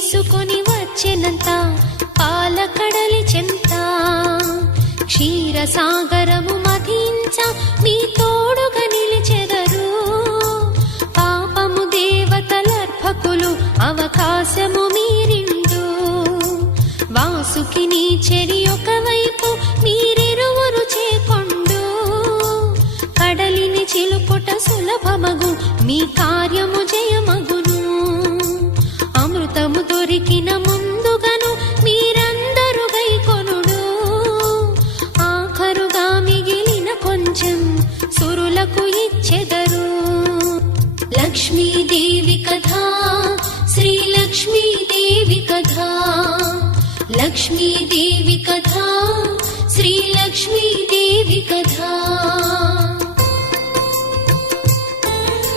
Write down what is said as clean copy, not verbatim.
తీసుకొని వచ్చెనంత పాలకడలి చెంత క్షీరసాగరము మధించ మీ తోడుగా నిలిచెదరు పాపము దేవతలర్భకులు అవకాశము మీరిండు వాసుకిని చెరి ఒకవైపు మీరెరువురు చేకొండు కడలిని చిలుపుట సులభమగు మీ కార్యము జయమగును అమృతము దొరికిన ముందుగను మీరందరూ గైకొనుడు ఆఖరుగా మిగిలిన కొంచెం సురులకు ఇచ్చెదరు లక్ష్మీదేవి కథ శ్రీ లక్ష్మీదేవి కథ లక్ష్మీదేవి కథ శ్రీ లక్ష్మీదేవి కథ